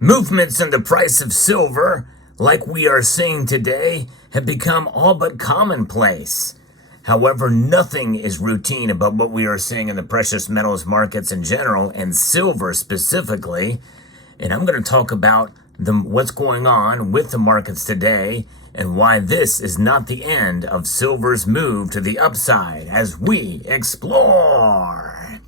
Movements in the price of silver, like we are seeing today, have become all but commonplace. However, nothing is routine about what we are seeing in the precious metals markets in general, and silver specifically. And I'm going to talk about what's going on with the markets today and why this is not the end of silver's move to the upside as we explore.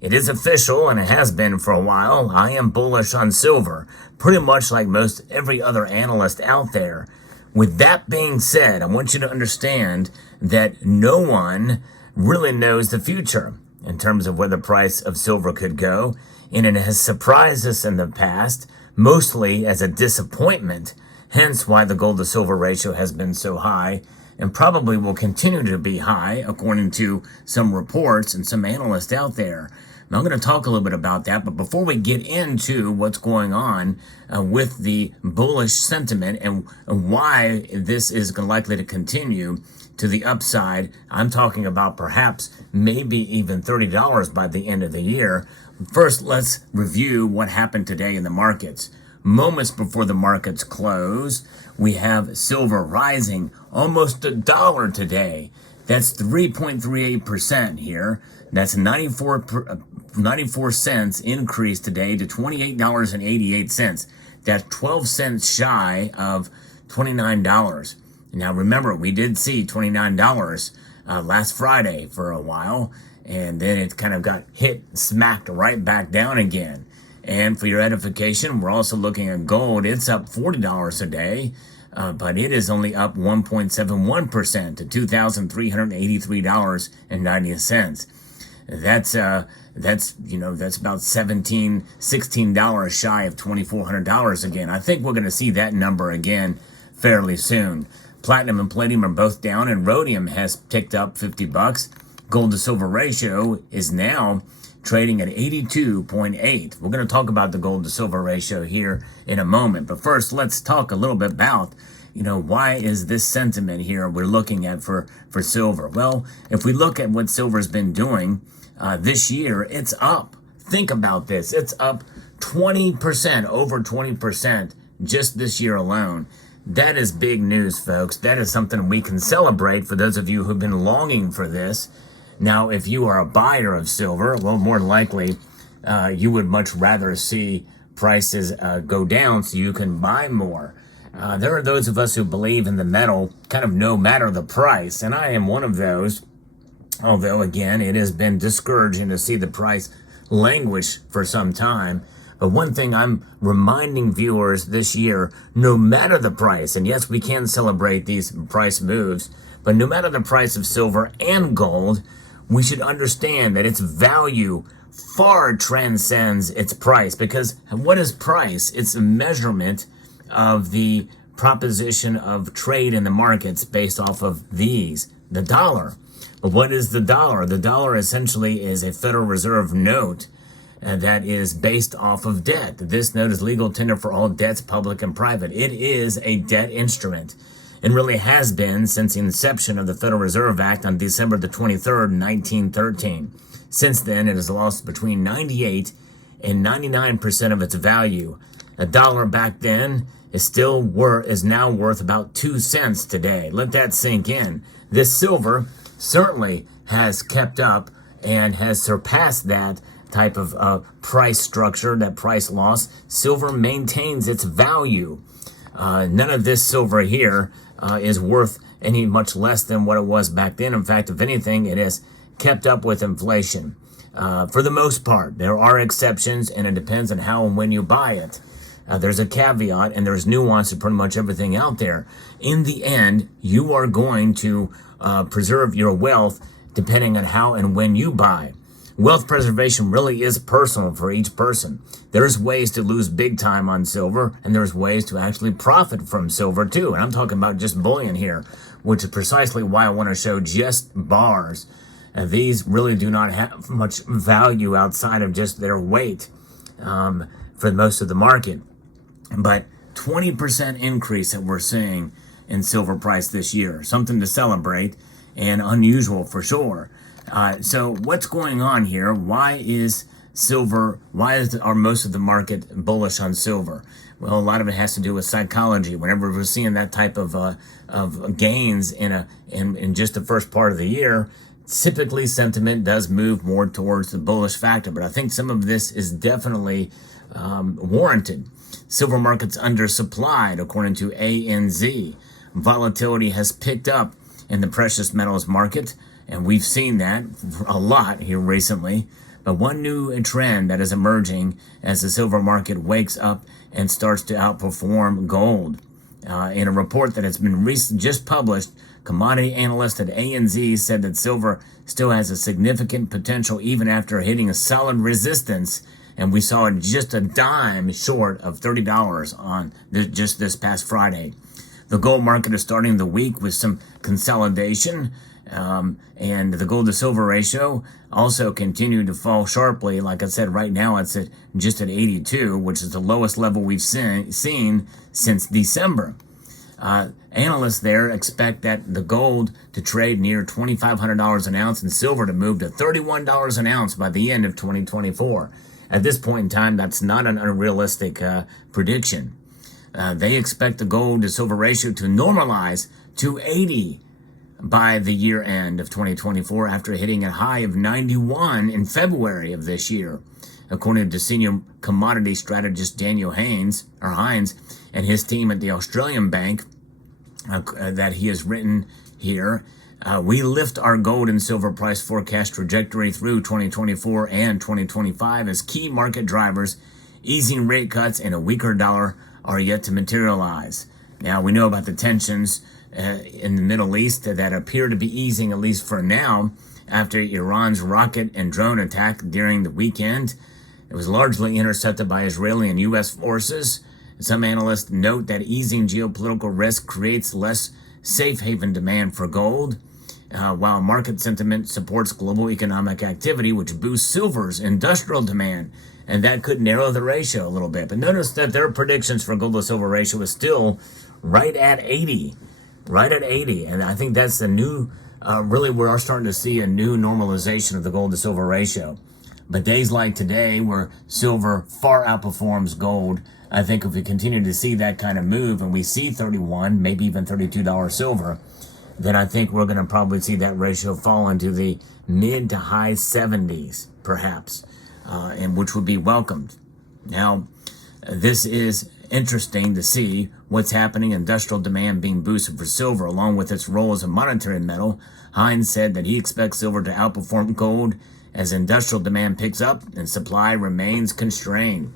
It is official, and it has been for a while. I am bullish on silver, pretty much like most every other analyst out there. With that being said, I want you to understand that no one really knows the future in terms of where the price of silver could go, and it has surprised us in the past, mostly as a disappointment, hence why the gold to silver ratio has been so high and probably will continue to be high according to some reports and some analysts out there. Now, I'm going to talk a little bit about that, but before we get into what's going on with the bullish sentiment and why this is likely to continue to the upside, I'm talking about perhaps maybe even $30 by the end of the year. First, let's review what happened today in the markets. Moments before the markets close, we have silver rising almost $1 today. That's 3.38% here. That's 94 cents increase today to $28.88. That's 12 cents shy of $29. Now remember, we did see $29 last Friday for a while, and then it kind of got smacked right back down again. And for your edification, we're also looking at gold. It's up $40 a day, but it is only up 1.71% to $2,383.90. That's about $16 shy of $2,400 again. I think we're going to see that number again fairly soon. Platinum and palladium are both down, and rhodium has ticked up $50. Gold to silver ratio is now trading at 82.8. We're going to talk about the gold to silver ratio here in a moment. But first, let's talk a little bit about, why is this sentiment here we're looking at for silver? Well, if we look at what silver's been doing this year, it's up. Think about this. It's up 20%, over 20% just this year alone. That is big news, folks. That is something we can celebrate for those of you who've been longing for this. Now, if you are a buyer of silver, well, more than likely, you would much rather see prices go down so you can buy more. There are those of us who believe in the metal kind of no matter the price, and I am one of those. Although, again, it has been discouraging to see the price languish for some time. But one thing I'm reminding viewers this year, no matter the price, and yes, we can celebrate these price moves, but no matter the price of silver and gold, we should understand that its value far transcends its price. Because what is price? It's a measurement of the proposition of trade in the markets based off of the dollar. But what is the dollar? The dollar essentially is a Federal Reserve note that is based off of debt. This note is legal tender for all debts, public and private. It is a debt instrument, and really has been since the inception of the Federal Reserve Act on December the 23rd, 1913. Since then, it has lost between 98 and 99% of its value. A dollar back then is now worth about 2 cents today. Let that sink in. This silver certainly has kept up and has surpassed that type of price structure, that price loss. Silver maintains its value. None of this silver here is worth any much less than what it was back then. In fact, if anything, it has kept up with inflation. For the most part, there are exceptions, and it depends on how and when you buy it. There's a caveat, and there's nuance to pretty much everything out there. In the end, you are going to preserve your wealth depending on how and when you buy. Wealth preservation really is personal for each person. There's ways to lose big time on silver, and there's ways to actually profit from silver too. And I'm talking about just bullion here, which is precisely why I want to show just bars. These really do not have much value outside of just their weight for most of the market. But 20% increase that we're seeing in silver price this year. Something to celebrate and unusual for sure. So what's going on here? Why is most of the market bullish on silver? Well, a lot of it has to do with psychology. Whenever we're seeing that type of gains in just the first part of the year, typically sentiment does move more towards the bullish factor. But I think some of this is definitely warranted. Silver market's undersupplied, according to ANZ. Volatility has picked up in the precious metals market, and we've seen that a lot here recently. But one new trend that is emerging as the silver market wakes up and starts to outperform gold. In a report that has been just published, commodity analyst at ANZ said that silver still has a significant potential even after hitting a solid resistance, and we saw it just a dime short of $30 on just this past Friday. The gold market is starting the week with some consolidation, and the gold to silver ratio also continued to fall sharply. Like I said, right now it's just at 82, which is the lowest level we've seen since December. Analysts there expect that the gold to trade near $2,500 an ounce and silver to move to $31 an ounce by the end of 2024. At this point in time, that's not an unrealistic prediction. They expect the gold to silver ratio to normalize to 80 by the year end of 2024 after hitting a high of 91 in February of this year, according to senior commodity strategist Daniel Hines and his team at the Australian Bank that he has written here. We lift our gold and silver price forecast trajectory through 2024 and 2025 as key market drivers, easing rate cuts and a weaker dollar, are yet to materialize. Now, we know about the tensions in the Middle East that appear to be easing, at least for now, after Iran's rocket and drone attack during the weekend. It was largely intercepted by Israeli and U.S. forces. Some analysts note that easing geopolitical risk creates less safe haven demand for gold, while market sentiment supports global economic activity, which boosts silver's industrial demand. And that could narrow the ratio a little bit. But notice that their predictions for gold to silver ratio is still right at 80. Right at 80. And I think that's the new, really we are starting to see a new normalization of the gold to silver ratio. But days like today, where silver far outperforms gold, I think if we continue to see that kind of move and we see 31, maybe even $32 silver, then I think we're going to probably see that ratio fall into the mid to high 70s, perhaps. And which would be welcomed. Now, this is interesting to see what's happening. Industrial demand being boosted for silver, along with its role as a monetary metal. Hines said that he expects silver to outperform gold as industrial demand picks up and supply remains constrained.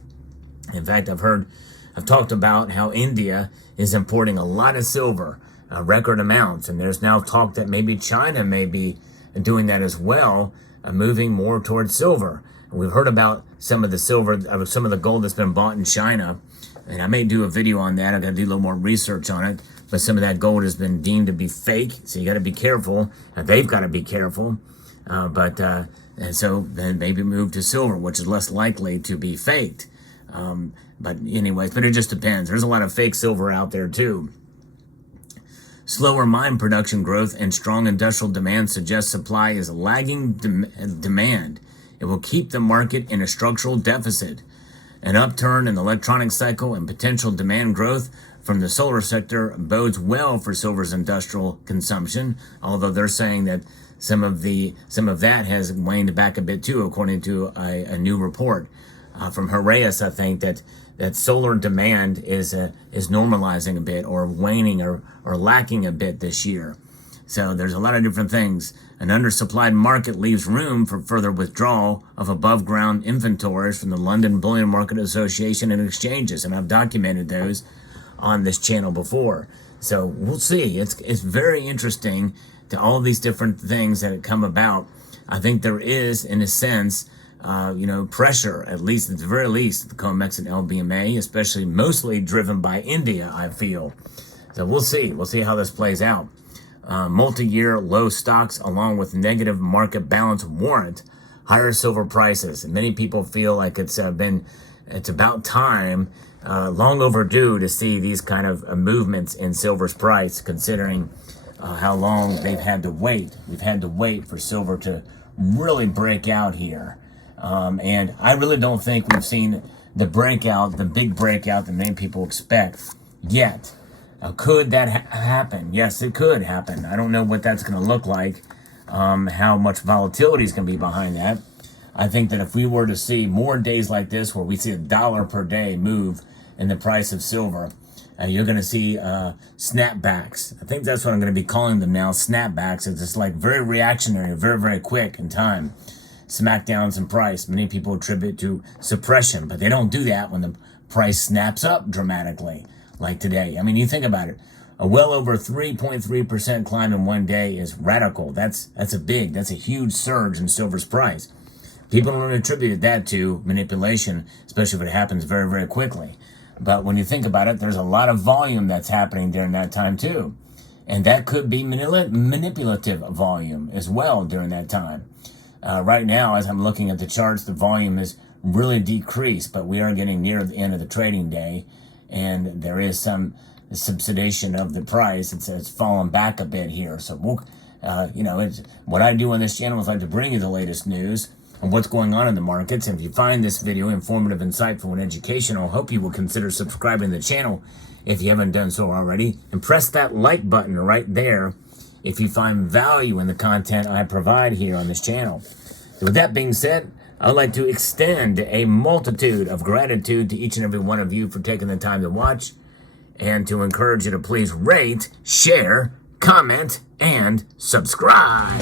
In fact, I've talked about how India is importing a lot of silver, record amounts, and there's now talk that maybe China may be doing that as well, moving more towards silver. We've heard about some of the silver, some of the gold that's been bought in China, and I may do a video on that. I've got to do a little more research on it, but some of that gold has been deemed to be fake, so you got to be careful. They've got to be careful, and so then maybe move to silver, which is less likely to be faked. But it just depends. There's a lot of fake silver out there too. Slower mine production growth and strong industrial demand suggest supply is lagging demand. It will keep the market in a structural deficit. An upturn in the electronic cycle and potential demand growth from the solar sector bodes well for silver's industrial consumption, although they're saying that some of that has waned back a bit too, according to a new report from Heraeus. I think that solar demand is normalizing a bit, or waning, or lacking a bit this year. So there's a lot of different things. An undersupplied market leaves room for further withdrawal of above-ground inventories from the London Bullion Market Association and exchanges, and I've documented those on this channel before. So we'll see. It's very interesting to all these different things that come about. I think there is, in a sense, pressure, at the very least, the COMEX and LBMA, especially mostly driven by India, I feel. So we'll see. We'll see how this plays out. Multi-year low stocks along with negative market balance warrant higher silver prices. And many people feel like it's about time long overdue to see these kind of movements in silver's price, considering how long they've had to wait. We've had to wait for silver to really break out here. And I really don't think we've seen the breakout, the big breakout that many people expect yet. Could that happen? Yes, it could happen. I don't know what that's going to look like, how much volatility is going to be behind that. I think that if we were to see more days like this where we see $1 per day move in the price of silver, you're going to see snapbacks. I think that's what I'm going to be calling them now, snapbacks. It's just like very reactionary, very, very quick in time. Smackdowns in price. Many people attribute to suppression, but they don't do that when the price snaps up dramatically, like today. I mean, you think about it. A well over 3.3% climb in one day is radical. That's a huge surge in silver's price. People don't attribute that to manipulation, especially if it happens very, very quickly. But when you think about it, there's a lot of volume that's happening during that time too. And that could be manipulative volume as well during that time. Right now, as I'm looking at the charts, the volume is really decreased, but we are getting near the end of the trading day, and there is some subsidization of the price. It's fallen back a bit here. So, it's what I do on this channel is I like to bring you the latest news on what's going on in the markets. And if you find this video informative, insightful, and educational, I hope you will consider subscribing to the channel if you haven't done so already, and press that like button right there if you find value in the content I provide here on this channel. So with that being said, I'd like to extend a multitude of gratitude to each and every one of you for taking the time to watch, and to encourage you to please rate, share, comment, and subscribe.